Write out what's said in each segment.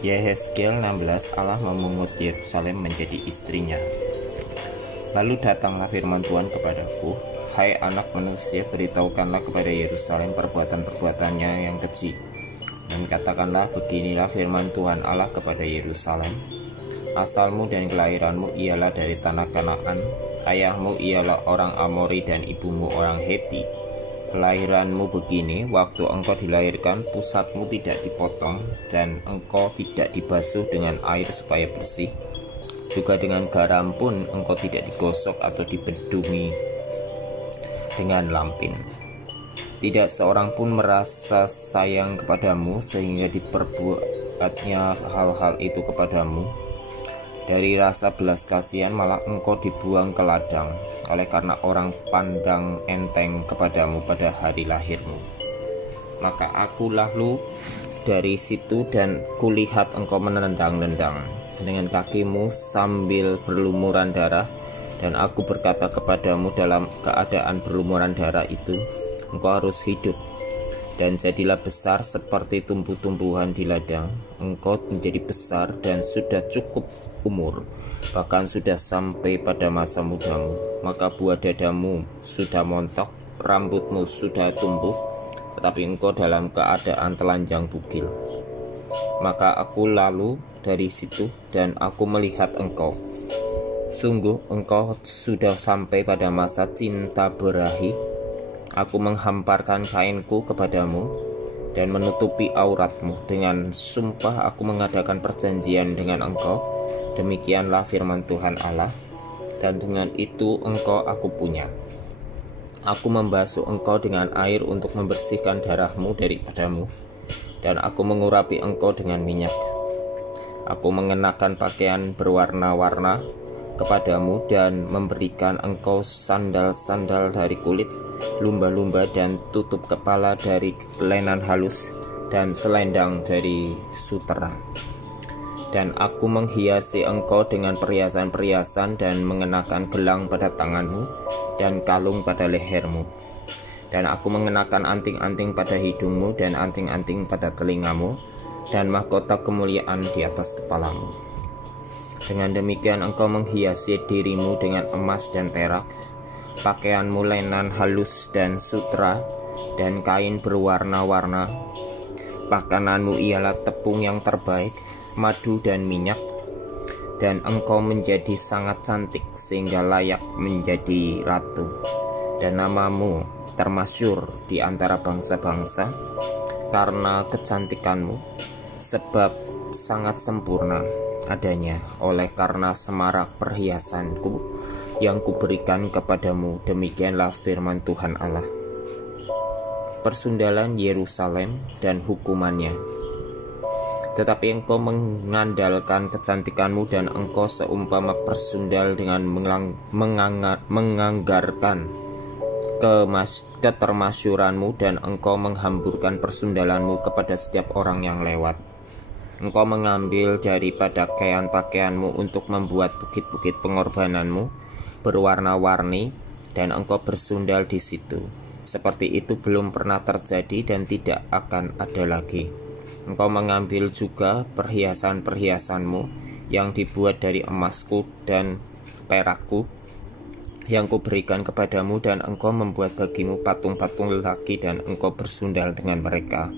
Yehezkiel 16, Allah memungut Yerusalem menjadi istrinya. Lalu datanglah firman Tuhan kepadaku, hai anak manusia, beritahukanlah kepada Yerusalem perbuatan-perbuatannya yang keji. Dan katakanlah, beginilah firman Tuhan Allah kepada Yerusalem. Asalmu dan kelahiranmu ialah dari tanah Kanaan, ayahmu ialah orang Amori dan ibumu orang Heti. Kelahiranmu begini, waktu engkau dilahirkan, pusatmu tidak dipotong, dan engkau tidak dibasuh dengan air supaya bersih. Juga dengan garam pun engkau tidak digosok atau dibedungi dengan lampin. Tidak seorang pun merasa sayang kepadamu sehingga diperbuatnya hal-hal itu kepadamu. Dari rasa belas kasihan malah engkau dibuang ke ladang, oleh karena orang pandang enteng kepadamu pada hari lahirmu. Maka aku lalu dari situ dan kulihat engkau menendang-nendang dengan kakimu sambil berlumuran darah. Dan aku berkata kepadamu, dalam keadaan berlumuran darah itu engkau harus hidup. Dan jadilah besar seperti tumbuh-tumbuhan di ladang. Engkau menjadi besar dan sudah cukup umur, bahkan sudah sampai pada masa mudamu. Maka buah dadamu sudah montok, rambutmu sudah tumbuh, tetapi engkau dalam keadaan telanjang bugil. Maka aku lalu dari situ dan aku melihat engkau. Sungguh engkau sudah sampai pada masa cinta berahi. Aku menghamparkan kainku kepadamu dan menutupi auratmu. Dengan sumpah aku mengadakan perjanjian dengan engkau. Demikianlah firman Tuhan Allah, dan dengan itu engkau aku punya. Aku membasuh engkau dengan air untuk membersihkan darahmu daripadamu, dan aku mengurapi engkau dengan minyak. Aku mengenakan pakaian berwarna-warna kepadamu dan memberikan engkau sandal-sandal dari kulit lumba-lumba dan tutup kepala dari lenan halus dan selendang dari sutera. Dan aku menghiasi engkau dengan perhiasan-perhiasan dan mengenakan gelang pada tanganmu dan kalung pada lehermu. Dan aku mengenakan anting-anting pada hidungmu dan anting-anting pada telingamu dan mahkota kemuliaan di atas kepalamu. Dengan demikian engkau menghiasi dirimu dengan emas dan perak, pakaianmu lenan halus dan sutra, dan kain berwarna-warna. Pakananmu ialah tepung yang terbaik, madu dan minyak, dan engkau menjadi sangat cantik sehingga layak menjadi ratu. Dan namamu termasyur di antara bangsa-bangsa karena kecantikanmu, sebab sangat sempurna adanya oleh karena semarak perhiasanku yang kuberikan kepadamu. Demikianlah firman Tuhan Allah. Persundalan Yerusalem dan hukumannya. Tetapi engkau mengandalkan kecantikanmu dan engkau seumpama persundal dengan menganggarkan ketermasyuranmu, dan engkau menghamburkan persundalanmu kepada setiap orang yang lewat. Engkau mengambil daripada pakaian-pakaianmu untuk membuat bukit-bukit pengorbananmu berwarna-warni, dan engkau bersundal di situ. Seperti itu belum pernah terjadi dan tidak akan ada lagi. Engkau mengambil juga perhiasan-perhiasanmu yang dibuat dari emasku dan perakku yang kuberikan kepadamu, dan engkau membuat bagimu patung-patung lelaki dan engkau bersundal dengan mereka.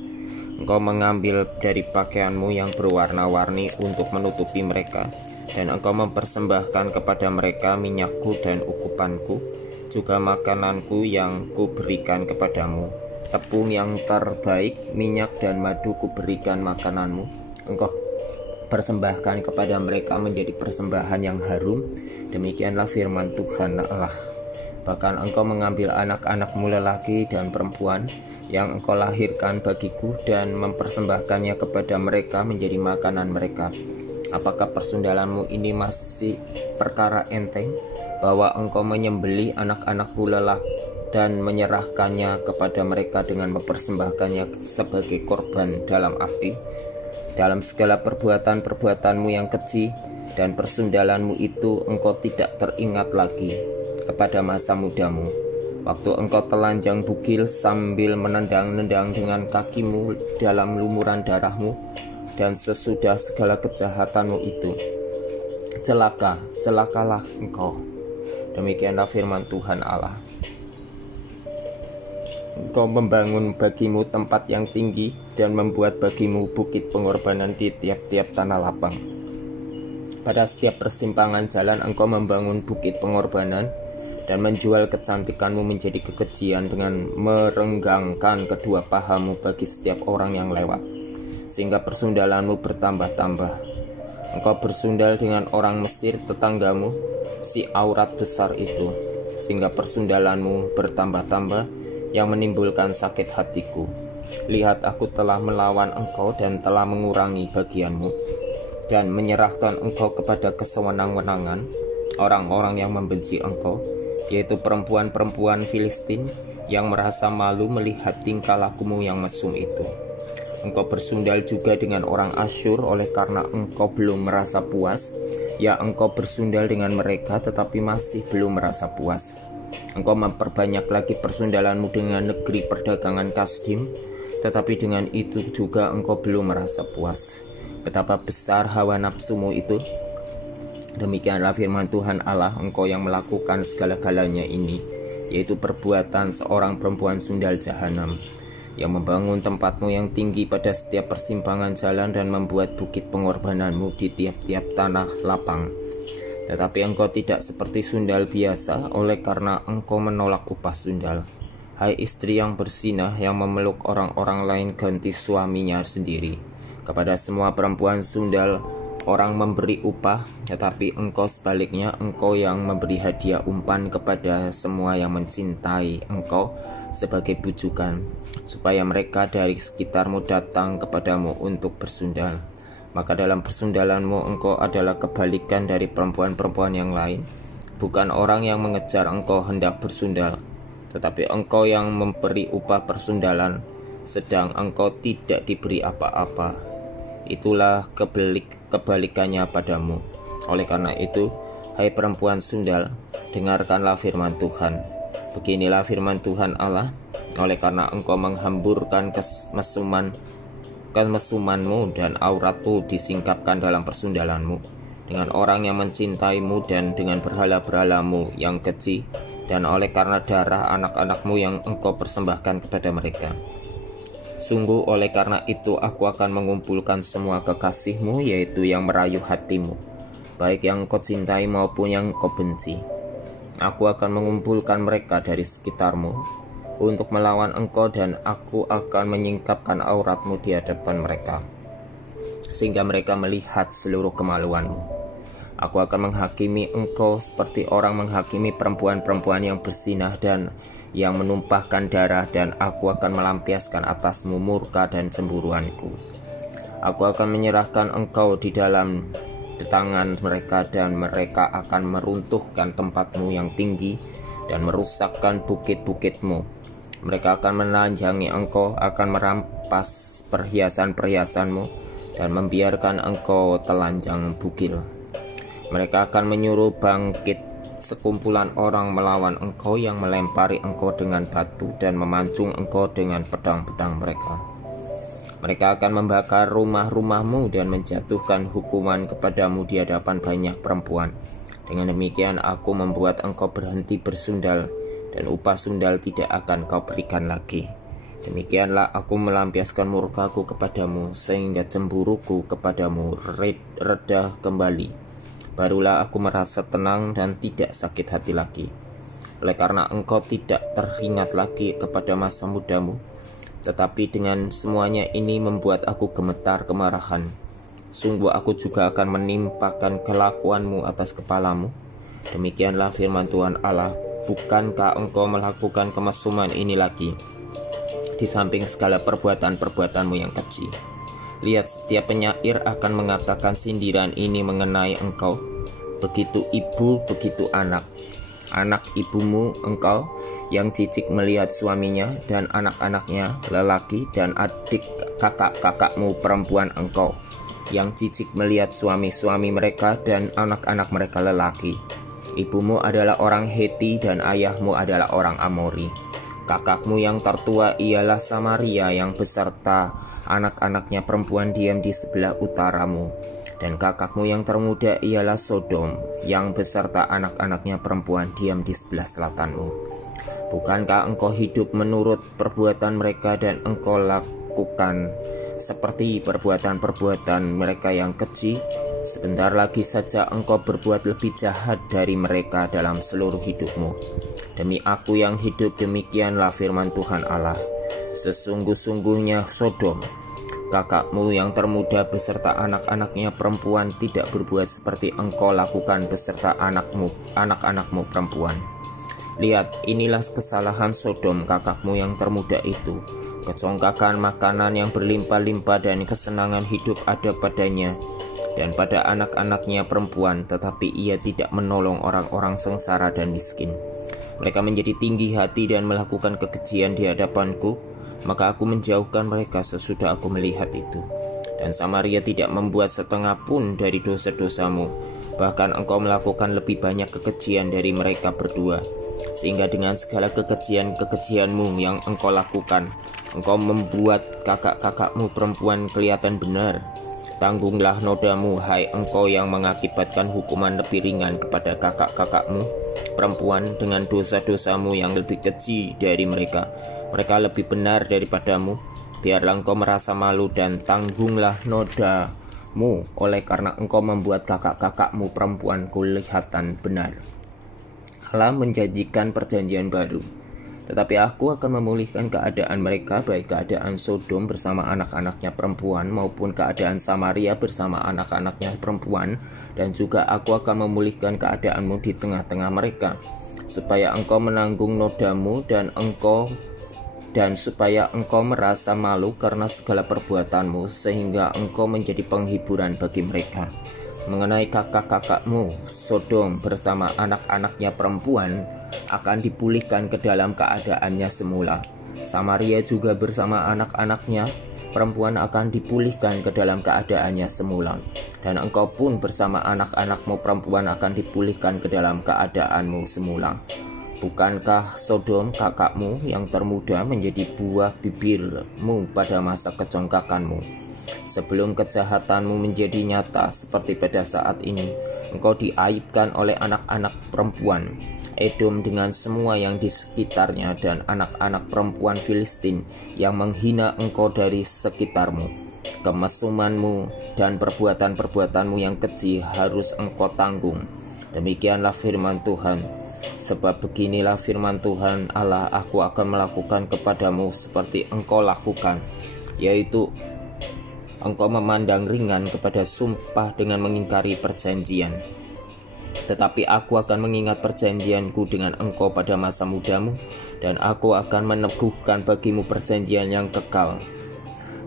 Engkau mengambil dari pakaianmu yang berwarna-warni untuk menutupi mereka, dan engkau mempersembahkan kepada mereka minyakku dan ukupanku, juga makananku yang kuberikan kepadamu. Tepung yang terbaik, minyak dan madu kuberikan makananmu. Engkau persembahkan kepada mereka menjadi persembahan yang harum. Demikianlah firman Tuhan Allah. Bahkan engkau mengambil anak-anakmu lelaki dan perempuan yang engkau lahirkan bagiku dan mempersembahkannya kepada mereka menjadi makanan mereka. Apakah persundalanmu ini masih perkara enteng, bahwa engkau menyembeli anak-anakmu lelaki dan menyerahkannya kepada mereka dengan mempersembahkannya sebagai korban dalam api? Dalam segala perbuatan-perbuatanmu yang keji dan persundalanmu itu engkau tidak teringat lagi kepada masa mudamu, waktu engkau telanjang bugil sambil menendang-nendang dengan kakimu dalam lumuran darahmu, dan sesudah segala kejahatanmu itu, celakalah engkau. Demikianlah firman Tuhan Allah. Engkau membangun bagimu tempat yang tinggi dan membuat bagimu bukit pengorbanan di tiap-tiap tanah lapang. Pada setiap persimpangan jalan engkau membangun bukit pengorbanan dan menjual kecantikanmu menjadi kekejian dengan merenggangkan kedua pahamu bagi setiap orang yang lewat, sehingga persundalanmu bertambah-tambah. Engkau bersundal dengan orang Mesir tetanggamu, si aurat besar itu, sehingga persundalanmu bertambah-tambah yang menimbulkan sakit hatiku. Lihat, aku telah melawan engkau dan telah mengurangi bagianmu dan menyerahkan engkau kepada kesewenang-wenangan orang-orang yang membenci engkau, yaitu perempuan-perempuan Filistin yang merasa malu melihat tingkah lakumu yang mesum itu. Engkau bersundal juga dengan orang Asyur oleh karena engkau belum merasa puas. Ya, engkau bersundal dengan mereka tetapi masih belum merasa puas. Engkau memperbanyak lagi persundalanmu dengan negeri perdagangan Kasdim, tetapi dengan itu juga engkau belum merasa puas. Betapa besar hawa nafsumu itu. Demikianlah firman Tuhan Allah, engkau yang melakukan segala-galanya ini, yaitu perbuatan seorang perempuan sundal jahanam, yang membangun tempatmu yang tinggi pada setiap persimpangan jalan dan membuat bukit pengorbananmu di tiap-tiap tanah lapang. Tetapi engkau tidak seperti sundal biasa, oleh karena engkau menolak upah sundal. Hai istri yang berzinah, yang memeluk orang-orang lain ganti suaminya sendiri. Kepada semua perempuan sundal orang memberi upah, tetapi engkau sebaliknya, engkau yang memberi hadiah umpan kepada semua yang mencintai engkau sebagai bujukan, supaya mereka dari sekitarmu datang kepadamu untuk bersundal. Maka dalam persundalanmu engkau adalah kebalikan dari perempuan-perempuan yang lain. Bukan orang yang mengejar engkau hendak bersundal, tetapi engkau yang memberi upah persundalan, sedang engkau tidak diberi apa-apa. Itulah kebalikannya padamu. Oleh karena itu, hai perempuan sundal, dengarkanlah firman Tuhan. Beginilah firman Tuhan Allah, oleh karena engkau menghamburkan kemesumanmu dan auratmu disingkapkan dalam persundalanmu dengan orang yang mencintaimu dan dengan berhala-berhalamu yang keji, dan oleh karena darah anak-anakmu yang engkau persembahkan kepada mereka. Sungguh oleh karena itu aku akan mengumpulkan semua kekasihmu, yaitu yang merayu hatimu, baik yang engkau cintai maupun yang engkau benci. Aku akan mengumpulkan mereka dari sekitarmu untuk melawan engkau, dan aku akan menyingkapkan auratmu di hadapan mereka, sehingga mereka melihat seluruh kemaluanmu. Aku akan menghakimi engkau seperti orang menghakimi perempuan-perempuan yang berzinah dan yang menumpahkan darah, dan aku akan melampiaskan atasmu murka dan cemburuanku. Aku akan menyerahkan engkau di dalam tangan mereka, dan mereka akan meruntuhkan tempatmu yang tinggi dan merusakkan bukit-bukitmu. Mereka akan menanjangi engkau, akan merampas perhiasan-perhiasanmu, dan membiarkan engkau telanjang bugil. Mereka akan menyuruh bangkit sekumpulan orang melawan engkau, yang melempari engkau dengan batu dan memancung engkau dengan pedang-pedang mereka. Mereka akan membakar rumah-rumahmu dan menjatuhkan hukuman kepadamu di hadapan banyak perempuan. Dengan demikian aku membuat engkau berhenti bersundal, dan upah sundal tidak akan kau berikan lagi. Demikianlah aku melampiaskan murkaku kepadamu, sehingga cemburuku kepadamu reda kembali. Barulah aku merasa tenang dan tidak sakit hati lagi. Oleh karena engkau tidak teringat lagi kepada masa mudamu, tetapi dengan semuanya ini membuat aku gemetar kemarahan. Sungguh aku juga akan menimpakan kelakuanmu atas kepalamu. Demikianlah firman Tuhan Allah. Bukankah engkau melakukan kemesuman ini lagi, di samping segala perbuatan-perbuatanmu yang keji? Lihat, setiap penyair akan mengatakan sindiran ini mengenai engkau. Begitu ibu, begitu anak. Anak ibumu engkau, yang jijik melihat suaminya dan anak-anaknya lelaki, dan adik kakak-kakakmu perempuan engkau, yang jijik melihat suami-suami mereka dan anak-anak mereka lelaki. Ibumu adalah orang Heti dan ayahmu adalah orang Amori. Kakakmu yang tertua ialah Samaria yang beserta anak-anaknya perempuan diam di sebelah utaramu. Dan kakakmu yang termuda ialah Sodom yang beserta anak-anaknya perempuan diam di sebelah selatanmu. Bukankah engkau hidup menurut perbuatan mereka dan engkau lakukan seperti perbuatan-perbuatan mereka yang keji? Sebentar lagi saja engkau berbuat lebih jahat dari mereka dalam seluruh hidupmu. Demi aku yang hidup, demikianlah firman Tuhan Allah. Sesungguh-sungguhnya Sodom, kakakmu yang termuda beserta anak-anaknya perempuan tidak berbuat seperti engkau lakukan beserta anak-anakmu perempuan. Lihat, inilah kesalahan Sodom kakakmu yang termuda itu. Kecongkakan makanan yang berlimpah-limpah dan kesenangan hidup ada padanya dan pada anak-anaknya perempuan, tetapi ia tidak menolong orang-orang sengsara dan miskin. Mereka menjadi tinggi hati dan melakukan kekejian di hadapanku, maka aku menjauhkan mereka sesudah aku melihat itu. Dan Samaria tidak membuat setengah pun dari dosa-dosamu, bahkan engkau melakukan lebih banyak kekejian dari mereka berdua. Sehingga dengan segala kekejian-kekejianmu yang engkau lakukan, engkau membuat kakak-kakakmu perempuan kelihatan benar. Tanggunglah nodamu, hai engkau yang mengakibatkan hukuman lebih ringan kepada kakak-kakakmu perempuan dengan dosa-dosamu yang lebih keji dari mereka. Mereka lebih benar daripadamu. Biarlah engkau merasa malu dan tanggunglah nodamu oleh karena engkau membuat kakak-kakakmu perempuan kelihatan benar. Allah menjanjikan perjanjian baru, tetapi aku akan memulihkan keadaan mereka, baik keadaan Sodom bersama anak-anaknya perempuan maupun keadaan Samaria bersama anak-anaknya perempuan. Dan juga aku akan memulihkan keadaanmu di tengah-tengah mereka, supaya engkau menanggung nodamu dan supaya engkau merasa malu karena segala perbuatanmu, sehingga engkau menjadi penghiburan bagi mereka. Mengenai kakak-kakakmu Sodom bersama anak-anaknya perempuan akan dipulihkan ke dalam keadaannya semula. Samaria juga bersama anak-anaknya perempuan akan dipulihkan ke dalam keadaannya semula. Dan engkau pun bersama anak-anakmu perempuan akan dipulihkan ke dalam keadaanmu semula. Bukankah Sodom kakakmu yang termuda menjadi buah bibirmu pada masa kecongkakanmu? Sebelum kejahatanmu menjadi nyata seperti pada saat ini, engkau diaibkan oleh anak-anak perempuan Edom dengan semua yang di sekitarnya, dan anak-anak perempuan Filistin yang menghina engkau dari sekitarmu. Kemesumanmu dan perbuatan-perbuatanmu yang keji harus engkau tanggung. Demikianlah firman Tuhan. Sebab beginilah firman Tuhan Allah, aku akan melakukan kepadamu seperti engkau lakukan, yaitu engkau memandang ringan kepada sumpah dengan mengingkari perjanjian. Tetapi aku akan mengingat perjanjianku dengan engkau pada masa mudamu, dan aku akan meneguhkan bagimu perjanjian yang kekal.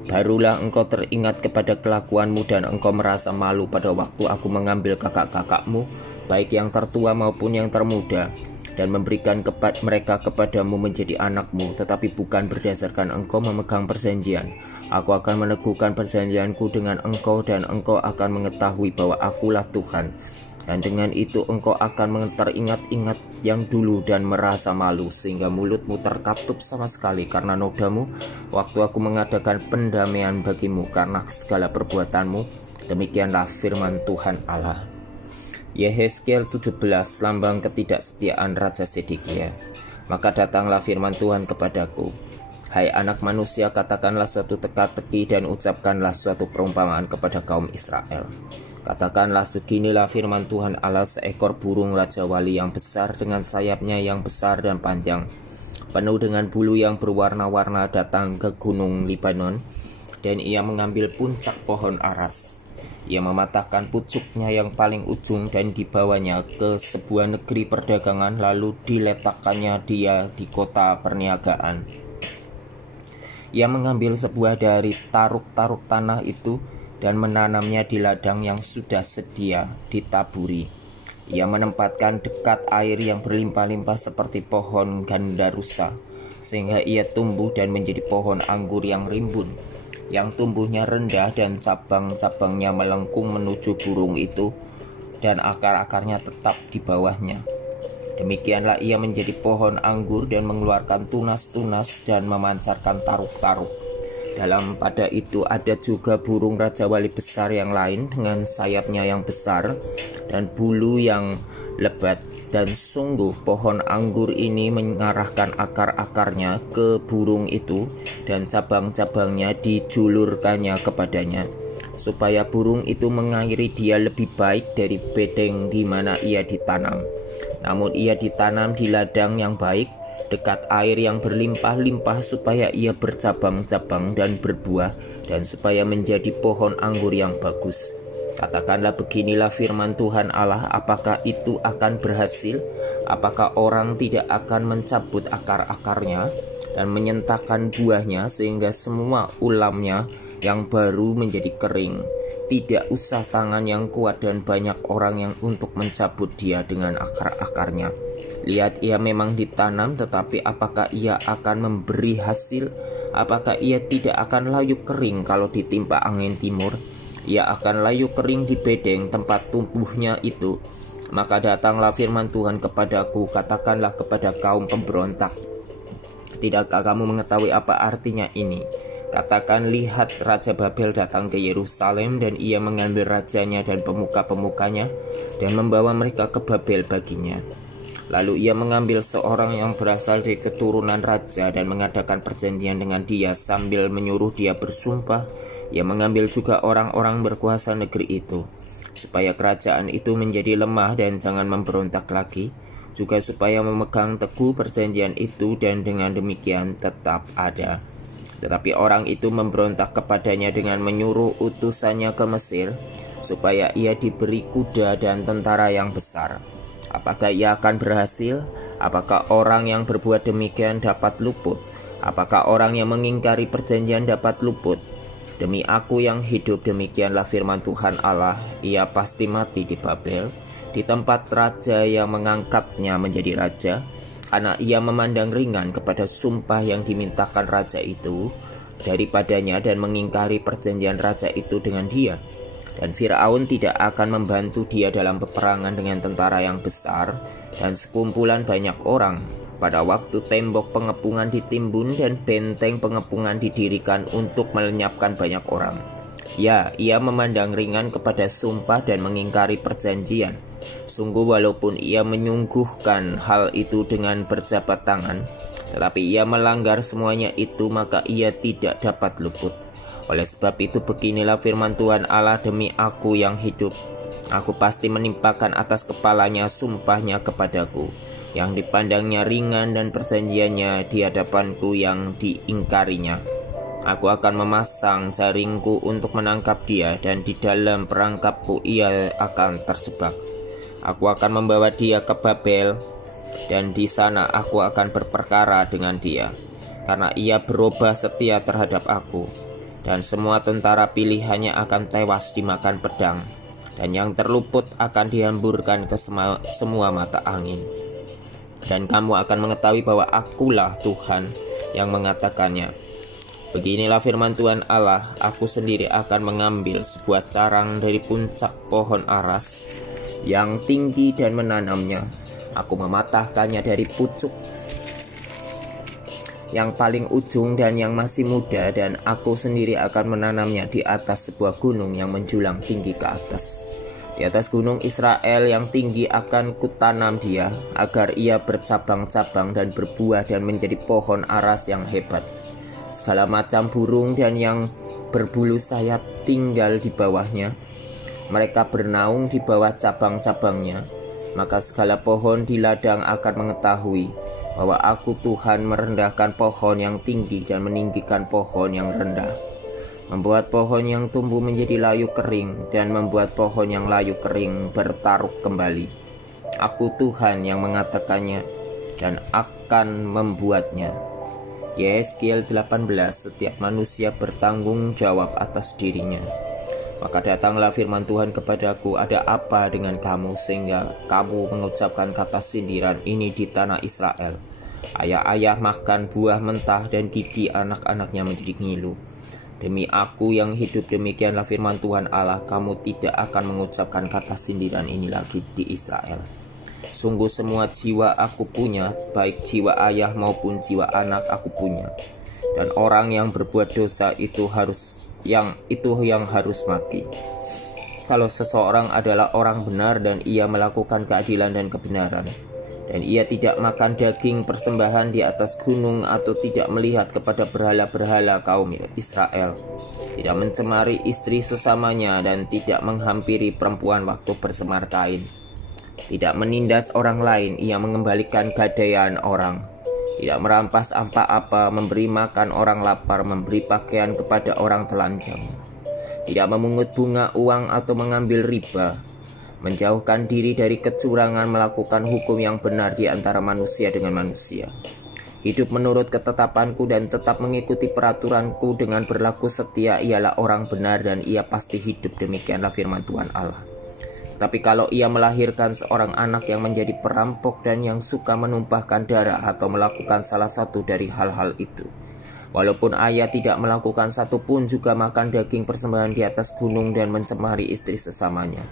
Barulah engkau teringat kepada kelakuanmu dan engkau merasa malu pada waktu aku mengambil kakak-kakakmu, baik yang tertua maupun yang termuda, dan memberikan mereka kepadamu menjadi anakmu, tetapi bukan berdasarkan engkau memegang perjanjian. Aku akan meneguhkan perjanjianku dengan engkau, dan engkau akan mengetahui bahwa akulah Tuhan. Dan dengan itu engkau akan teringat-ingat yang dulu dan merasa malu, sehingga mulutmu terkatup sama sekali karena nodamu, waktu aku mengadakan pendamaian bagimu karena segala perbuatanmu. Demikianlah firman Tuhan Allah. Yehezkiel 17, lambang ketidaksetiaan Raja Sedekia. Maka datanglah firman Tuhan kepadaku, hai anak manusia, katakanlah suatu teka-teki dan ucapkanlah suatu perumpamaan kepada kaum Israel. Katakanlah, beginilah firman Tuhan Allah, seekor burung Raja Wali yang besar dengan sayapnya yang besar dan panjang, penuh dengan bulu yang berwarna-warna, datang ke gunung Libanon, dan ia mengambil puncak pohon aras. Ia mematahkan pucuknya yang paling ujung dan dibawanya ke sebuah negeri perdagangan, lalu diletakkannya dia di kota perniagaan. Ia mengambil sebuah dari taruk-taruk tanah itu dan menanamnya di ladang yang sudah sedia ditaburi. Ia menempatkan dekat air yang berlimpah-limpah seperti pohon gandarusa, sehingga ia tumbuh dan menjadi pohon anggur yang rimbun, yang tumbuhnya rendah dan cabang-cabangnya melengkung menuju burung itu, dan akar-akarnya tetap di bawahnya. Demikianlah ia menjadi pohon anggur dan mengeluarkan tunas-tunas dan memancarkan taruk-taruk. Dalam pada itu ada juga burung Raja Wali besar yang lain dengan sayapnya yang besar dan bulu yang lebat. Dan sungguh pohon anggur ini mengarahkan akar-akarnya ke burung itu dan cabang-cabangnya dijulurkannya kepadanya, supaya burung itu mengairi dia lebih baik dari bedeng di mana ia ditanam. Namun ia ditanam di ladang yang baik, dekat air yang berlimpah-limpah, supaya ia bercabang-cabang dan berbuah, dan supaya menjadi pohon anggur yang bagus. Katakanlah, beginilah firman Tuhan Allah, apakah itu akan berhasil? Apakah orang tidak akan mencabut akar-akarnya dan menyentakkan buahnya sehingga semua ulamnya yang baru menjadi kering? Tidak usah tangan yang kuat dan banyak orang yang untuk mencabut dia dengan akar-akarnya. Lihat, ia memang ditanam, tetapi apakah ia akan memberi hasil? Apakah ia tidak akan layu kering kalau ditimpa angin timur? Ia akan layu kering di bedeng tempat tumbuhnya itu. Maka datanglah firman Tuhan kepadaku, katakanlah kepada kaum pemberontak, tidakkah kamu mengetahui apa artinya ini? Katakan, lihat, Raja Babel datang ke Yerusalem, dan ia mengambil rajanya dan pemuka-pemukanya dan membawa mereka ke Babel baginya. Lalu ia mengambil seorang yang berasal dari keturunan raja dan mengadakan perjanjian dengan dia sambil menyuruh dia bersumpah. Ia mengambil juga orang-orang berkuasa negeri itu, supaya kerajaan itu menjadi lemah dan jangan memberontak lagi, juga supaya memegang teguh perjanjian itu dan dengan demikian tetap ada. Tetapi orang itu memberontak kepadanya dengan menyuruh utusannya ke Mesir, supaya ia diberi kuda dan tentara yang besar. Apakah ia akan berhasil? Apakah orang yang berbuat demikian dapat luput? Apakah orang yang mengingkari perjanjian dapat luput? Demi aku yang hidup, demikianlah firman Tuhan Allah, ia pasti mati di Babel, di tempat raja yang mengangkatnya menjadi raja, karena ia memandang ringan kepada sumpah yang dimintakan raja itu daripadanya dan mengingkari perjanjian raja itu dengan dia. Dan Firaun tidak akan membantu dia dalam peperangan dengan tentara yang besar dan sekumpulan banyak orang. Pada waktu tembok pengepungan ditimbun dan benteng pengepungan didirikan untuk melenyapkan banyak orang. Ya, ia memandang ringan kepada sumpah dan mengingkari perjanjian. Sungguh walaupun ia menyungguhkan hal itu dengan berjabat tangan, tetapi ia melanggar semuanya itu, maka ia tidak dapat luput. Oleh sebab itu beginilah firman Tuhan Allah, demi aku yang hidup, aku pasti menimpakan atas kepalanya sumpahnya kepadaku, yang dipandangnya ringan dan perjanjiannya di hadapanku yang diingkarinya. Aku akan memasang jaringku untuk menangkap dia, dan di dalam perangkapku ia akan terjebak. Aku akan membawa dia ke Babel, dan di sana aku akan berperkara dengan dia, karena ia berubah setia terhadap aku. Dan semua tentara pilihannya akan tewas dimakan pedang, dan yang terluput akan dihamburkan ke semua mata angin. Dan kamu akan mengetahui bahwa akulah Tuhan yang mengatakannya. Beginilah firman Tuhan Allah, aku sendiri akan mengambil sebuah carang dari puncak pohon aras yang tinggi dan menanamnya. Aku mematahkannya dari pucuk yang paling ujung dan yang masih muda, dan aku sendiri akan menanamnya di atas sebuah gunung yang menjulang tinggi ke atas. Di atas gunung Israel yang tinggi akan kutanam dia, agar ia bercabang-cabang dan berbuah dan menjadi pohon aras yang hebat. Segala macam burung dan yang berbulu sayap tinggal di bawahnya. Mereka bernaung di bawah cabang-cabangnya. Maka segala pohon di ladang akan mengetahui bahwa aku Tuhan merendahkan pohon yang tinggi dan meninggikan pohon yang rendah, membuat pohon yang tumbuh menjadi layu kering dan membuat pohon yang layu kering bertaruk kembali. Aku Tuhan yang mengatakannya dan akan membuatnya. Yeskiel 18. Setiap manusia bertanggung jawab atas dirinya. Maka datanglah firman Tuhan kepadaku, ada apa dengan kamu sehingga kamu mengucapkan kata sindiran ini di tanah Israel? Ayah-ayah makan buah mentah dan gigi anak-anaknya menjadi ngilu. Demi aku yang hidup, demikianlah firman Tuhan Allah, kamu tidak akan mengucapkan kata sindiran ini lagi di Israel. Sungguh semua jiwa aku punya, baik jiwa ayah maupun jiwa anak aku punya. Dan orang yang berbuat dosa itu yang harus mati. Kalau seseorang adalah orang benar dan ia melakukan keadilan dan kebenaran, dan ia tidak makan daging persembahan di atas gunung atau tidak melihat kepada berhala-berhala kaum Israel, tidak mencemari istri sesamanya dan tidak menghampiri perempuan waktu bersemar kain, tidak menindas orang lain, ia mengembalikan gadaian orang, tidak merampas apa-apa, memberi makan orang lapar, memberi pakaian kepada orang telanjang, tidak memungut bunga uang atau mengambil riba, menjauhkan diri dari kecurangan, melakukan hukum yang benar di antara manusia dengan manusia, hidup menurut ketetapanku dan tetap mengikuti peraturanku dengan berlaku setia, ialah orang benar dan ia pasti hidup. Demikianlah firman Tuhan Allah. Tapi kalau ia melahirkan seorang anak yang menjadi perampok dan yang suka menumpahkan darah atau melakukan salah satu dari hal-hal itu, walaupun ayah tidak melakukan satu pun, juga makan daging persembahan di atas gunung dan mencemari istri sesamanya,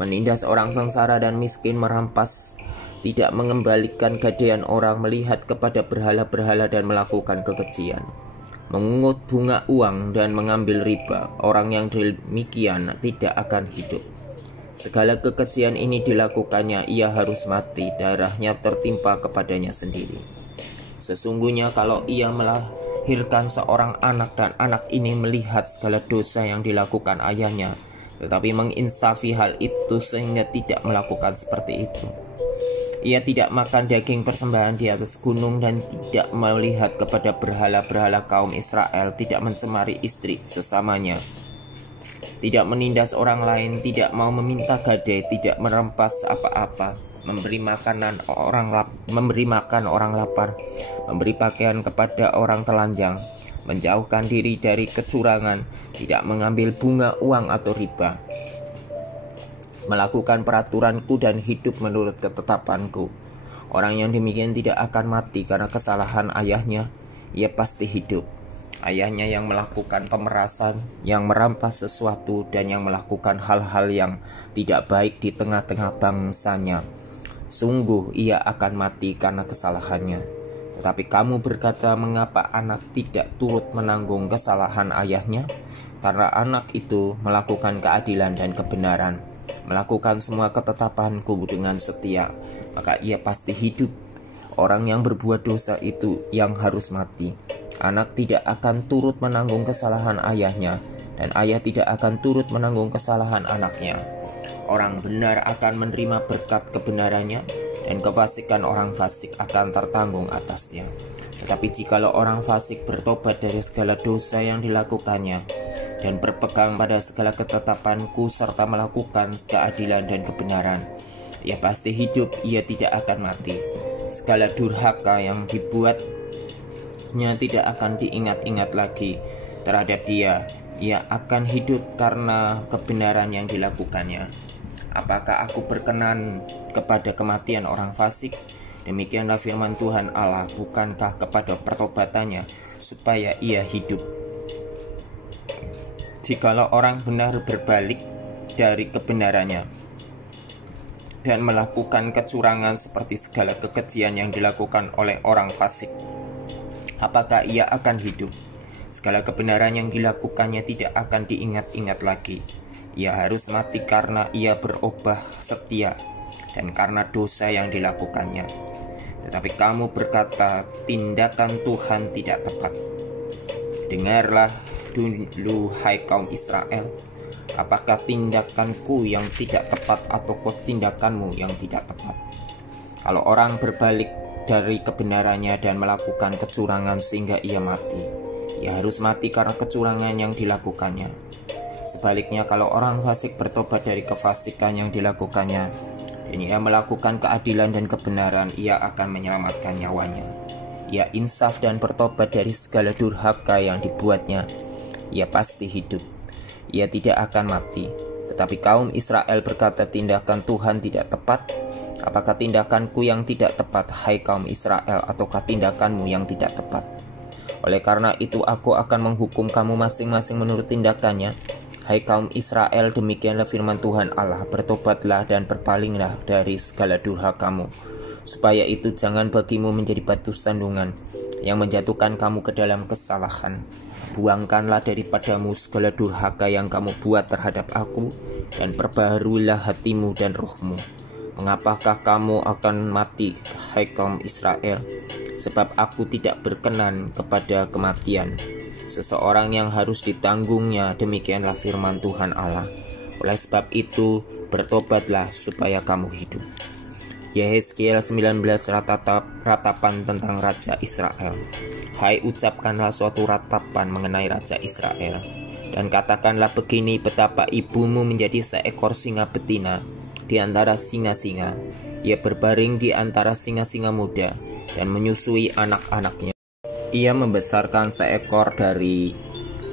menindas orang sengsara dan miskin, merampas, tidak mengembalikan gadaian orang, melihat kepada berhala-berhala dan melakukan kekejian, mengungut bunga uang dan mengambil riba, orang yang demikian tidak akan hidup. Segala kekejian ini dilakukannya, ia harus mati, darahnya tertimpa kepadanya sendiri. Sesungguhnya kalau ia melahirkan seorang anak dan anak ini melihat segala dosa yang dilakukan ayahnya, tetapi menginsafi hal itu sehingga tidak melakukan seperti itu, ia tidak makan daging persembahan di atas gunung dan tidak melihat kepada berhala-berhala kaum Israel, tidak mencemari istri sesamanya, tidak menindas orang lain, tidak mau meminta gadai, tidak merampas apa-apa, memberi makan orang lapar, memberi pakaian kepada orang telanjang, menjauhkan diri dari kecurangan, tidak mengambil bunga uang atau riba, melakukan peraturanku dan hidup menurut ketetapanku. Orang yang demikian tidak akan mati karena kesalahan ayahnya, ia pasti hidup. Ayahnya yang melakukan pemerasan, yang merampas sesuatu, dan yang melakukan hal-hal yang tidak baik di tengah-tengah bangsanya, sungguh ia akan mati karena kesalahannya. Tetapi kamu berkata, mengapa anak tidak turut menanggung kesalahan ayahnya? Karena anak itu melakukan keadilan dan kebenaran, melakukan semua ketetapanku dengan setia, maka ia pasti hidup. Orang yang berbuat dosa itu yang harus mati. Anak tidak akan turut menanggung kesalahan ayahnya, dan ayah tidak akan turut menanggung kesalahan anaknya. Orang benar akan menerima berkat kebenarannya, dan kefasikan orang fasik akan tertanggung atasnya. Tetapi jikalau orang fasik bertobat dari segala dosa yang dilakukannya, dan berpegang pada segala ketetapanku serta melakukan keadilan dan kebenaran, ia pasti hidup, ia tidak akan mati. Segala durhaka yang dibuatnya tidak akan diingat-ingat lagi terhadap dia, ia akan hidup karena kebenaran yang dilakukannya. Apakah aku berkenan kepada kematian orang fasik? Demikianlah firman Tuhan Allah, bukankah kepada pertobatannya supaya ia hidup? Jikalau orang benar berbalik dari kebenarannya dan melakukan kecurangan seperti segala kekejian yang dilakukan oleh orang fasik, apakah ia akan hidup? Segala kebenaran yang dilakukannya tidak akan diingat-ingat lagi. Ia harus mati karena ia berubah setia dan karena dosa yang dilakukannya. Tetapi kamu berkata, tindakan Tuhan tidak tepat. Dengarlah dulu, hai kaum Israel, apakah tindakanku yang tidak tepat atau tindakanmu yang tidak tepat? Kalau orang berbalik dari kebenarannya dan melakukan kecurangan sehingga ia mati, ia harus mati karena kecurangan yang dilakukannya. Sebaliknya, kalau orang fasik bertobat dari kefasikan yang dilakukannya dan ia melakukan keadilan dan kebenaran, ia akan menyelamatkan nyawanya. Ia insaf dan bertobat dari segala durhaka yang dibuatnya, ia pasti hidup, ia tidak akan mati. Tetapi kaum Israel berkata, tindakan Tuhan tidak tepat. Apakah tindakanku yang tidak tepat, hai kaum Israel, ataukah tindakanmu yang tidak tepat? Oleh karena itu aku akan menghukum kamu masing-masing menurut tindakannya. Hai kaum Israel, demikianlah firman Tuhan Allah, bertobatlah dan berpalinglah dari segala durhakamu, supaya itu jangan bagimu menjadi batu sandungan yang menjatuhkan kamu ke dalam kesalahan. Buangkanlah daripadamu segala durhaka yang kamu buat terhadap aku, dan perbaharuilah hatimu dan rohmu. Mengapakah kamu akan mati, hai kaum Israel? Sebab aku tidak berkenan kepada kematian. Seseorang yang harus ditanggungnya, demikianlah firman Tuhan Allah. Oleh sebab itu, bertobatlah supaya kamu hidup. Yehezkiel 19 ratapan tentang Raja Israel. Hai, ucapkanlah suatu ratapan mengenai Raja Israel, dan katakanlah begini, betapa ibumu menjadi seekor singa betina di antara singa-singa. Ia berbaring di antara singa-singa muda dan menyusui anak-anaknya. Ia membesarkan seekor dari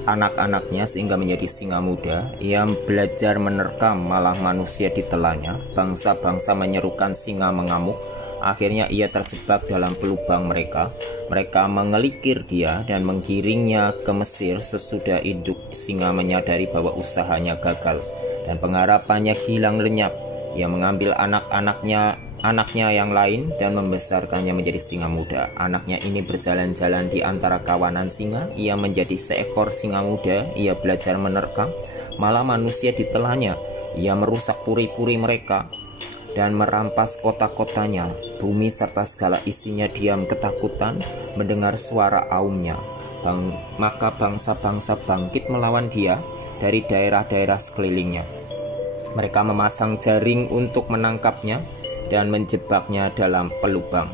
anak-anaknya sehingga menjadi singa muda. Ia belajar menerkam, malah manusia ditelannya. Bangsa-bangsa menyerukan, singa mengamuk. Akhirnya ia terjebak dalam pelubang mereka. Mereka mengelikir dia dan menggiringnya ke Mesir. Sesudah induk singa menyadari bahwa usahanya gagal dan pengharapannya hilang lenyap, ia mengambil anaknya yang lain dan membesarkannya menjadi singa muda. Anaknya ini berjalan-jalan di antara kawanan singa. Ia menjadi seekor singa muda. Ia belajar menerkam, malah manusia ditelannya. Ia merusak puri-puri mereka dan merampas kota-kotanya. Bumi serta segala isinya diam ketakutan mendengar suara aumnya. Maka bangsa-bangsa bangkit melawan dia dari daerah-daerah sekelilingnya. Mereka memasang jaring untuk menangkapnya dan menjebaknya dalam pelubang.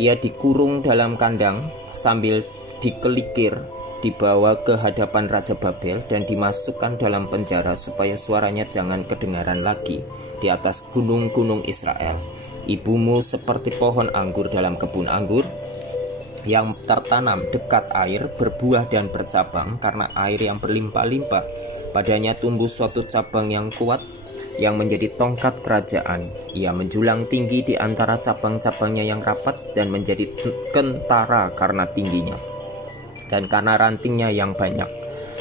Ia dikurung dalam kandang sambil dikelikir, dibawa ke hadapan Raja Babel dan dimasukkan dalam penjara supaya suaranya jangan kedengaran lagi di atas gunung-gunung Israel. Ibumu seperti pohon anggur dalam kebun anggur yang tertanam dekat air, berbuah dan bercabang karena air yang berlimpah-limpah. Padanya tumbuh suatu cabang yang kuat yang menjadi tongkat kerajaan. Ia menjulang tinggi di antara cabang-cabangnya yang rapat dan menjadi kentara karena tingginya dan karena rantingnya yang banyak.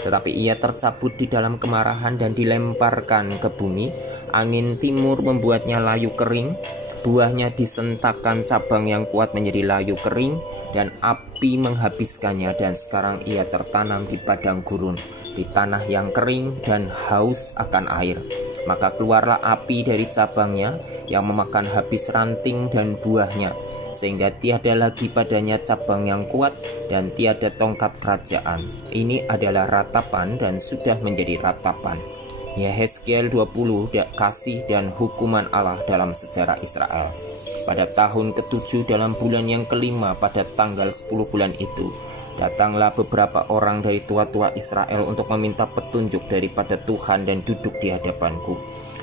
Tetapi ia tercabut di dalam kemarahan dan dilemparkan ke bumi. Angin timur membuatnya layu kering. Buahnya disentakkan cabang yang kuat menjadi layu kering, dan api menghabiskannya. Dan sekarang ia tertanam di padang gurun, di tanah yang kering dan haus akan air. Maka keluarlah api dari cabangnya yang memakan habis ranting dan buahnya, sehingga tiada lagi padanya cabang yang kuat dan tiada tongkat kerajaan. Ini adalah ratapan dan sudah menjadi ratapan. Yehezkiel 20, kasih dan hukuman Allah dalam sejarah Israel. Pada tahun ke-7 dalam bulan yang kelima, pada tanggal 10 bulan itu, datanglah beberapa orang dari tua-tua Israel untuk meminta petunjuk daripada Tuhan dan duduk di hadapanku.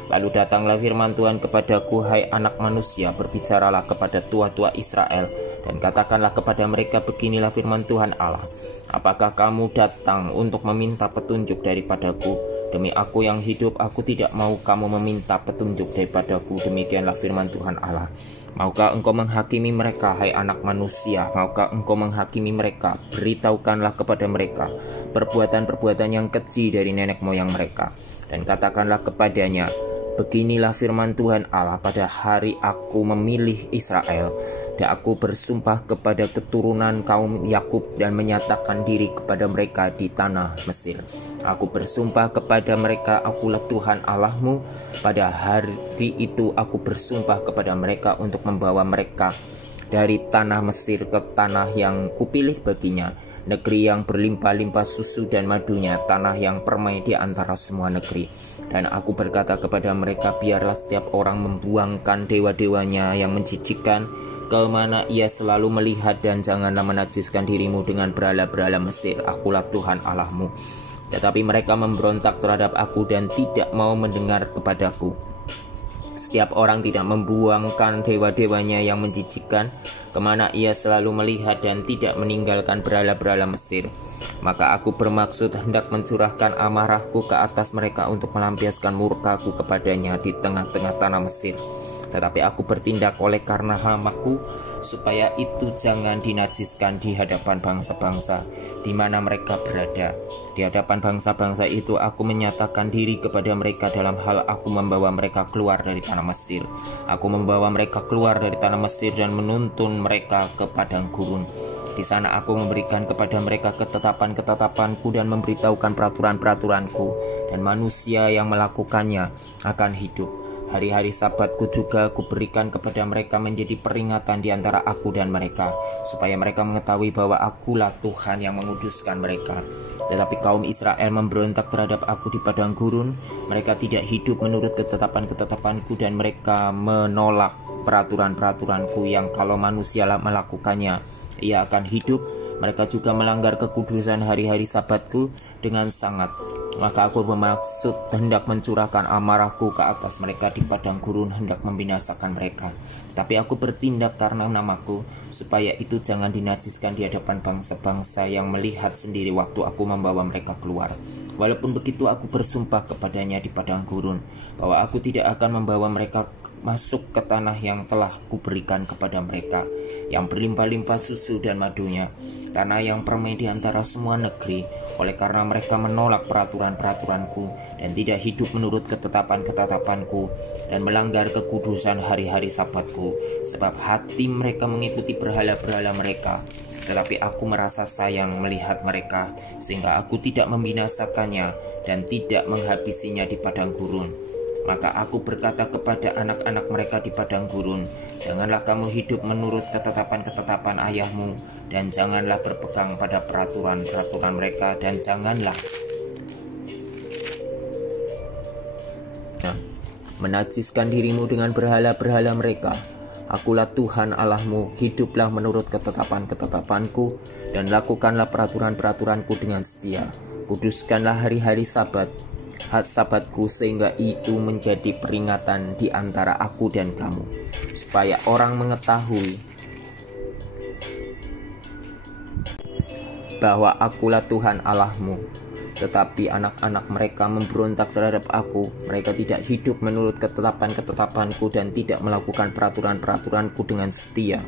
Lalu datanglah firman Tuhan kepadaku, hai anak manusia, berbicaralah kepada tua-tua Israel dan katakanlah kepada mereka, beginilah firman Tuhan Allah. Apakah kamu datang untuk meminta petunjuk daripadaku? Demi aku yang hidup, aku tidak mau kamu meminta petunjuk daripadaku. Demikianlah firman Tuhan Allah. Maukah engkau menghakimi mereka, hai anak manusia? Maukah engkau menghakimi mereka? Beritahukanlah kepada mereka perbuatan-perbuatan yang keji dari nenek moyang mereka, dan katakanlah kepadanya, beginilah firman Tuhan Allah, pada hari aku memilih Israel, dan aku bersumpah kepada keturunan kaum Yakub dan menyatakan diri kepada mereka di tanah Mesir. Aku bersumpah kepada mereka, akulah Tuhan Allahmu. Pada hari itu aku bersumpah kepada mereka untuk membawa mereka dari tanah Mesir ke tanah yang kupilih baginya, negeri yang berlimpah-limpah susu dan madunya, tanah yang permai di antara semua negeri. Dan aku berkata kepada mereka, biarlah setiap orang membuangkan dewa-dewanya yang menjijikkan ke mana ia selalu melihat, dan janganlah menajiskan dirimu dengan berhala-berhala Mesir. Akulah Tuhan Allahmu. Tetapi mereka memberontak terhadap aku dan tidak mau mendengar kepadaku. Setiap orang tidak membuangkan dewa-dewanya yang menjijikkan kemana ia selalu melihat, dan tidak meninggalkan berhala-berhala Mesir. Maka aku bermaksud hendak mencurahkan amarahku ke atas mereka untuk melampiaskan murkaku kepadanya di tengah-tengah tanah Mesir. Tetapi aku bertindak oleh karena namaku, supaya itu jangan dinajiskan di hadapan bangsa-bangsa di mana mereka berada. Di hadapan bangsa-bangsa itu aku menyatakan diri kepada mereka dalam hal aku membawa mereka keluar dari tanah Mesir. Aku membawa mereka keluar dari tanah Mesir dan menuntun mereka ke padang gurun. Di sana aku memberikan kepada mereka ketetapan-ketetapanku dan memberitahukan peraturan-peraturanku, dan manusia yang melakukannya akan hidup. Hari-hari Sabatku juga aku berikan kepada mereka menjadi peringatan di antara aku dan mereka, supaya mereka mengetahui bahwa akulah Tuhan yang menguduskan mereka. Tetapi kaum Israel memberontak terhadap aku di padang gurun. Mereka tidak hidup menurut ketetapan-ketetapanku, dan mereka menolak peraturan-peraturanku yang kalau manusia melakukannya, ia akan hidup. Mereka juga melanggar kekudusan hari-hari Sabatku dengan sangat. Maka aku bermaksud hendak mencurahkan amarahku ke atas mereka di padang gurun, hendak membinasakan mereka. Tetapi aku bertindak karena namaku, supaya itu jangan dinajiskan di hadapan bangsa-bangsa yang melihat sendiri waktu aku membawa mereka keluar. Walaupun begitu aku bersumpah kepadanya di padang gurun, bahwa aku tidak akan membawa mereka masuk ke tanah yang telah kuberikan kepada mereka, yang berlimpah-limpah susu dan madunya, tanah yang permai di antara semua negeri. Oleh karena mereka menolak peraturan-peraturanku dan tidak hidup menurut ketetapan-ketetapanku, dan melanggar kekudusan hari-hari Sabatku, sebab hati mereka mengikuti berhala-berhala mereka. Tetapi aku merasa sayang melihat mereka, sehingga aku tidak membinasakannya dan tidak menghabisinya di padang gurun. Maka aku berkata kepada anak-anak mereka di padang gurun, janganlah kamu hidup menurut ketetapan-ketetapan ayahmu, dan janganlah berpegang pada peraturan-peraturan mereka, dan janganlah menajiskan dirimu dengan berhala-berhala mereka. Akulah Tuhan Allahmu, hiduplah menurut ketetapan-ketetapanku, dan lakukanlah peraturan-peraturanku dengan setia. Kuduskanlah hari-hari Sabatku, sehingga itu menjadi peringatan di antara aku dan kamu, supaya orang mengetahui bahwa akulah Tuhan Allahmu. Tetapi anak-anak mereka memberontak terhadap aku. Mereka tidak hidup menurut ketetapan-ketetapanku dan tidak melakukan peraturan-peraturanku dengan setia.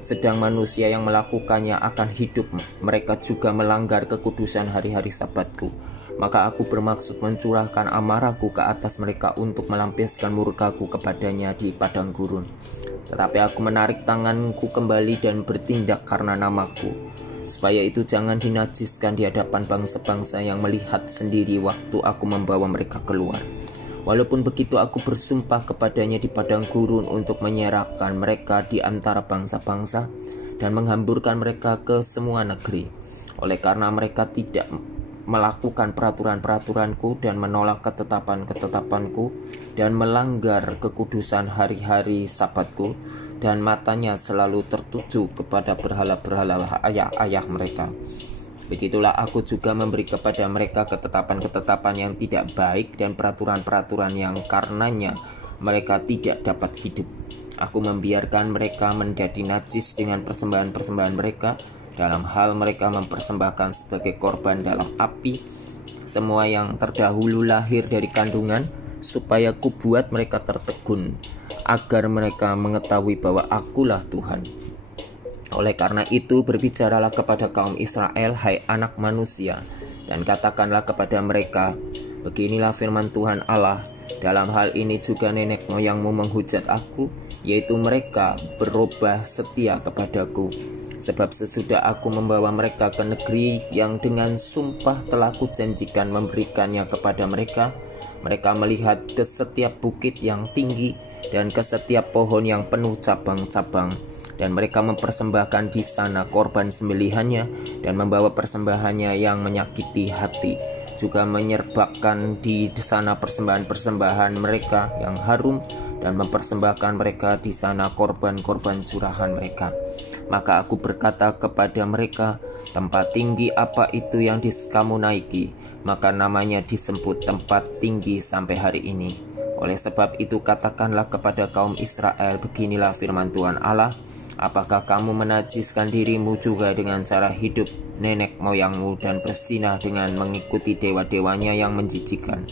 Sedang manusia yang melakukannya akan hidup, mereka juga melanggar kekudusan hari-hari Sabatku. Maka aku bermaksud mencurahkan amarahku ke atas mereka untuk melampiaskan murkaku kepadanya di padang gurun. Tetapi aku menarik tanganku kembali dan bertindak karena namaku, supaya itu jangan dinajiskan di hadapan bangsa-bangsa yang melihat sendiri waktu aku membawa mereka keluar. Walaupun begitu aku bersumpah kepadanya di padang gurun untuk menyerahkan mereka di antara bangsa-bangsa dan menghamburkan mereka ke semua negeri. Oleh karena mereka tidak melakukan peraturan-peraturanku dan menolak ketetapan-ketetapanku dan melanggar kekudusan hari-hari Sabatku, dan matanya selalu tertuju kepada berhala-berhala ayah-ayah mereka. Begitulah aku juga memberi kepada mereka ketetapan-ketetapan yang tidak baik dan peraturan-peraturan yang karenanya mereka tidak dapat hidup. Aku membiarkan mereka menjadi najis dengan persembahan-persembahan mereka, dalam hal mereka mempersembahkan sebagai korban dalam api semua yang terdahulu lahir dari kandungan, supaya kubuat mereka tertegun, agar mereka mengetahui bahwa akulah Tuhan. Oleh karena itu berbicaralah kepada kaum Israel, hai anak manusia, dan katakanlah kepada mereka, beginilah firman Tuhan Allah, dalam hal ini juga nenek moyangmu menghujat aku, yaitu mereka berubah setia kepadaku. Sebab sesudah aku membawa mereka ke negeri yang dengan sumpah telah kujanjikan memberikannya kepada mereka, mereka melihat ke setiap bukit yang tinggi dan ke setiap pohon yang penuh cabang-cabang, dan mereka mempersembahkan di sana korban sembelihannya dan membawa persembahannya yang menyakiti hati, juga menyerbakan di sana persembahan-persembahan mereka yang harum, dan mempersembahkan mereka di sana korban-korban curahan mereka. Maka aku berkata kepada mereka, tempat tinggi apa itu yang kamu naiki? Maka namanya disebut tempat tinggi sampai hari ini. Oleh sebab itu katakanlah kepada kaum Israel, beginilah firman Tuhan Allah, apakah kamu menajiskan dirimu juga dengan cara hidup nenek moyangmu dan bersinah dengan mengikuti dewa-dewanya yang menjijikan?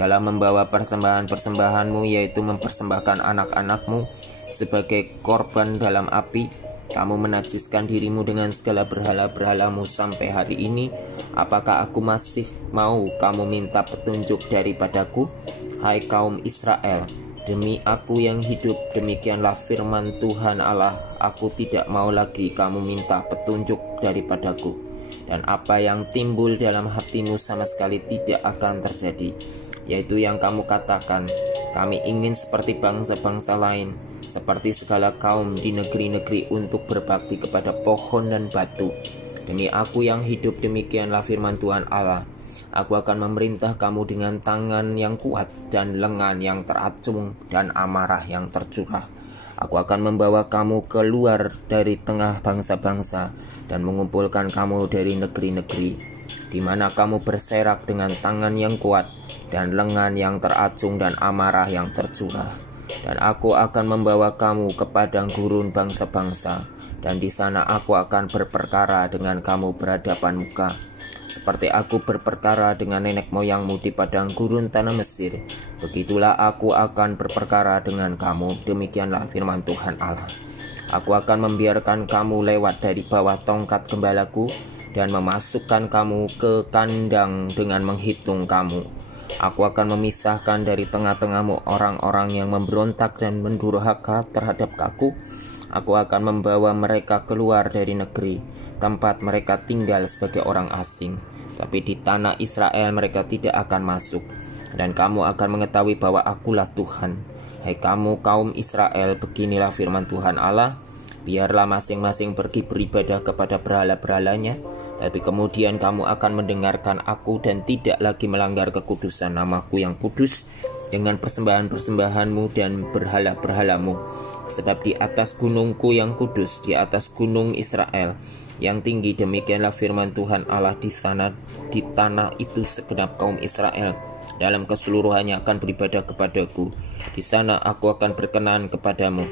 dalam membawa persembahan-persembahanmu, yaitu mempersembahkan anak-anakmu sebagai korban dalam api. Kamu menajiskan dirimu dengan segala berhala-berhalamu sampai hari ini. Apakah aku masih mau kamu minta petunjuk daripadaku, hai kaum Israel? Demi aku yang hidup, demikianlah firman Tuhan Allah, aku tidak mau lagi kamu minta petunjuk daripadaku. Dan apa yang timbul dalam hatimu sama sekali tidak akan terjadi, yaitu yang kamu katakan, kami ingin seperti bangsa-bangsa lain, seperti segala kaum di negeri-negeri untuk berbakti kepada pohon dan batu. Demi aku yang hidup, demikianlah firman Tuhan Allah, aku akan memerintah kamu dengan tangan yang kuat dan lengan yang teracung dan amarah yang tercurah. Aku akan membawa kamu keluar dari tengah bangsa-bangsa dan mengumpulkan kamu dari negeri-negeri, di mana kamu berserak dengan tangan yang kuat dan lengan yang teracung dan amarah yang tercurah. Dan aku akan membawa kamu ke padang gurun bangsa-bangsa, dan di sana aku akan berperkara dengan kamu berhadapan muka, seperti aku berperkara dengan nenek moyangmu di padang gurun tanah Mesir. Begitulah aku akan berperkara dengan kamu, demikianlah firman Tuhan Allah. Aku akan membiarkan kamu lewat dari bawah tongkat gembalaku, dan memasukkan kamu ke kandang dengan menghitung kamu. Aku akan memisahkan dari tengah-tengahmu orang-orang yang memberontak dan mendurhaka terhadap aku. Aku akan membawa mereka keluar dari negeri tempat mereka tinggal sebagai orang asing, tapi di tanah Israel mereka tidak akan masuk. Dan kamu akan mengetahui bahwa akulah Tuhan. Hai kamu kaum Israel, beginilah firman Tuhan Allah, biarlah masing-masing pergi beribadah kepada berhala-berhalanya, tapi kemudian kamu akan mendengarkan aku dan tidak lagi melanggar kekudusan namaku yang kudus dengan persembahan-persembahanmu dan berhala-berhalamu. Sebab di atas gunungku yang kudus, di atas gunung Israel yang tinggi, demikianlah firman Tuhan Allah, di sana, di tanah itu segenap kaum Israel dalam keseluruhannya akan beribadah kepadaku. Di sana aku akan berkenan kepadamu,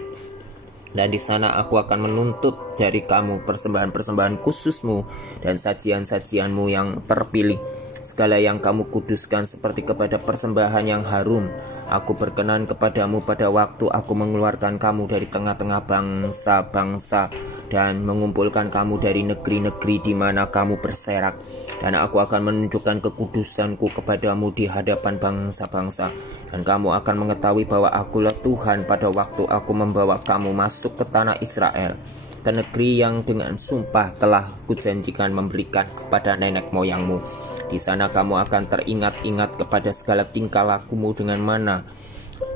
dan di sana aku akan menuntut dari kamu persembahan-persembahan khususmu dan sajian-sajianmu yang terpilih. Segala yang kamu kuduskan seperti kepada persembahan yang harum. Aku berkenan kepadamu pada waktu aku mengeluarkan kamu dari tengah-tengah bangsa-bangsa dan mengumpulkan kamu dari negeri-negeri di mana kamu berserak. Dan aku akan menunjukkan kekudusanku kepadamu di hadapan bangsa-bangsa. Dan kamu akan mengetahui bahwa akulah Tuhan pada waktu aku membawa kamu masuk ke tanah Israel, ke negeri yang dengan sumpah telah kujanjikan memberikan kepada nenek moyangmu. Di sana kamu akan teringat-ingat kepada segala tingkah lakumu dengan mana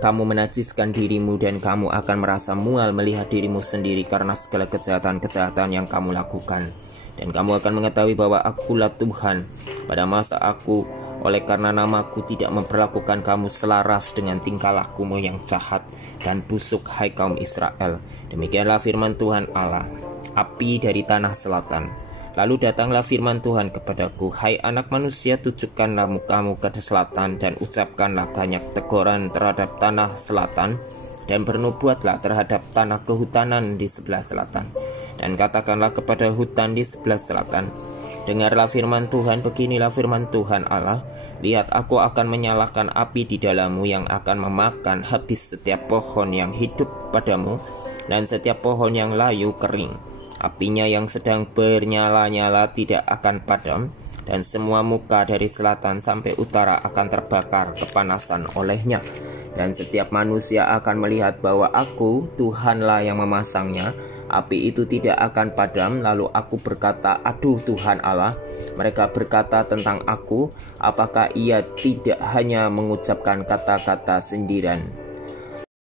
kamu menajiskan dirimu, dan kamu akan merasa mual melihat dirimu sendiri karena segala kejahatan-kejahatan yang kamu lakukan. Dan kamu akan mengetahui bahwa akulah Tuhan pada masa aku, oleh karena namaku tidak memperlakukan kamu selaras dengan tingkah lakumu yang jahat dan busuk, hai kaum Israel. Demikianlah firman Tuhan Allah. Api dari tanah selatan. Lalu datanglah firman Tuhan kepadaku, hai anak manusia, tujukanlah mukamu ke selatan dan ucapkanlah banyak teguran terhadap tanah selatan, dan bernubuatlah terhadap tanah kehutanan di sebelah selatan. Dan katakanlah kepada hutan di sebelah selatan, dengarlah firman Tuhan, beginilah firman Tuhan Allah, lihat aku akan menyalakan api di dalammu yang akan memakan habis setiap pohon yang hidup padamu dan setiap pohon yang layu kering. Apinya yang sedang bernyala-nyala tidak akan padam, dan semua muka dari selatan sampai utara akan terbakar kepanasan olehnya. Dan setiap manusia akan melihat bahwa aku, Tuhanlah yang memasangnya. Api itu tidak akan padam. Lalu aku berkata, aduh Tuhan Allah. Mereka berkata tentang aku, apakah ia tidak hanya mengucapkan kata-kata sindiran?